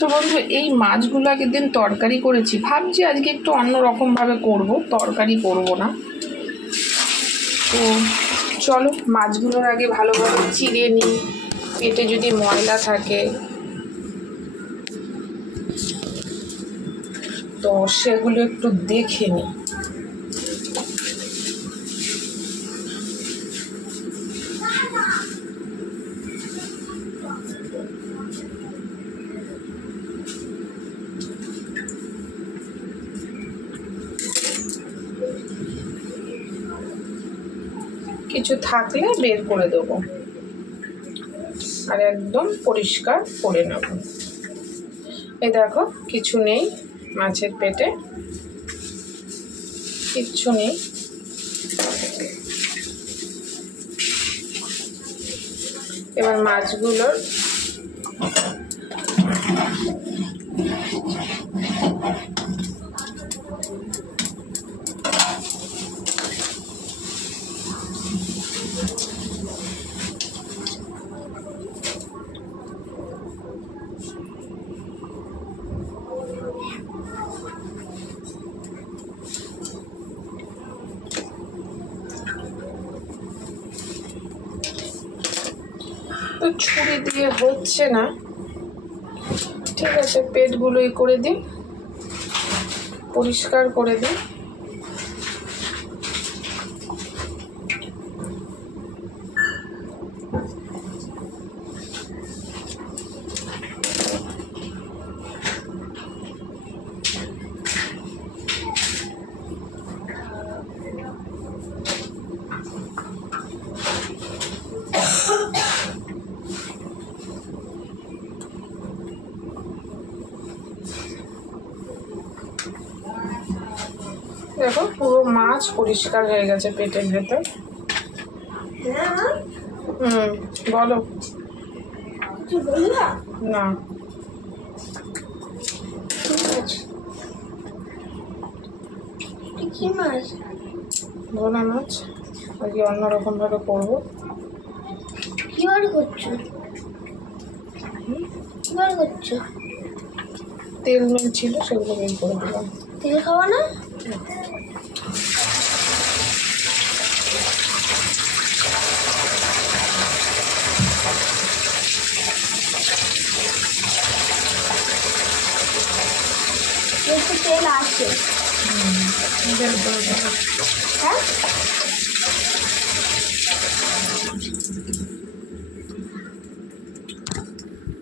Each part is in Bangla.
তো বন্ধু এই মাছগুলো আগের দিন তরকারি করেছি, ভাবছি আজকে একটু অন্যরকমভাবে করব, তরকারি করব না। তো চলো মাছগুলোর আগে ভালোভাবে চিড়ে নিই, পেটে যদি ময়লা থাকে তো সেগুলো একটু দেখে নিই। কিছু থাকলে বের করে দেবো আর একদম পরিষ্কার করে নেব। এই দেখো কিছু নেই মাছের পেটে, কিচ্ছু নেই। এবার মাছগুলোর তো ছুরি দিয়ে হচ্ছে না, ঠিক আছে পেটগুলোই করে দিই, পরিষ্কার করে দিই। দেখো পুরো মাছ পরিষ্কার হয়ে গেছে পেটের ভেতর। বলো না, কি মাছ? ভোলা মাছ আজকে অন্যরকম ভাবে করবো। কিভাবে করছো? কিভাবে করছো? তেল মেল ছিল সেগুলো বের করে দিলাম। তেল খাওয়া না? একটু তেল আছে। হ্যাঁ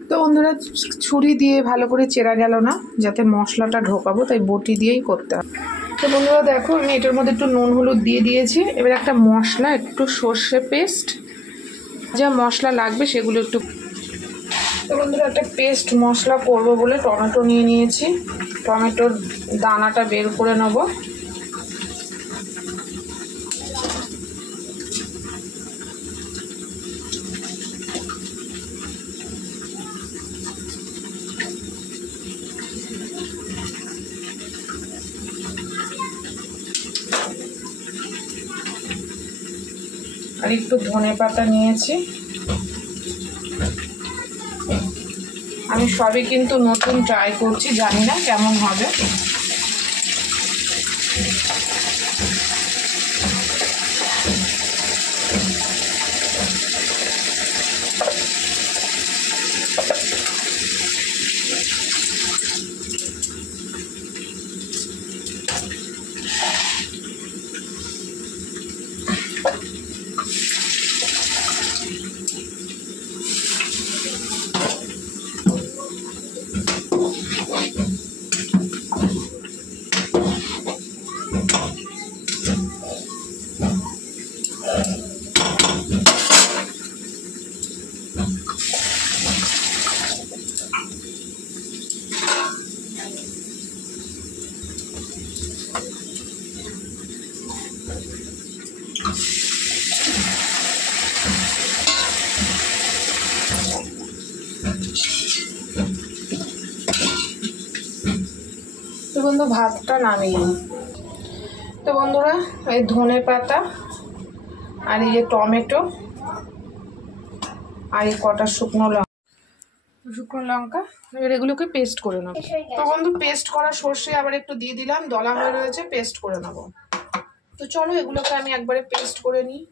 তো বন্ধুরা ছুরি দিয়ে ভালো করে চেরা গেল না, যাতে মশলাটা ঢোকাবো তাই বটি দিয়েই করতে হবে। তো বন্ধুরা দেখো আমি এটার মধ্যে একটু নুন হলুদ দিয়ে দিয়েছি। এবার একটা মশলা, একটু সর্ষে পেস্ট, যা মশলা লাগবে সেগুলো একটু। তো বন্ধুরা একটা পেস্ট মশলা করবো বলে টমেটো নিয়ে নিয়েছি, টমেটোর দানাটা বের করে নেবো। আর একটু ধনেপাতা নিয়েছি। আমি সবই কিন্তু নতুন ট্রাই করছি, জানি না কেমন হবে। তো বন্ধু ভাতটা নামিয়ে নিই। তো বন্ধুরা এই ধনেপাতা আর এই যে টমেটো আর এই কটা শুকনো লঙ্কা, শুকনো লঙ্কা, এবার এগুলোকে পেস্ট করে নেবো। তখন তো পেস্ট করা সর্ষে আবার একটু দিয়ে দিলাম, দলা হয়ে রয়েছে, পেস্ট করে নেবো। তো চলো এগুলোকে আমি একবারে পেস্ট করে নিই।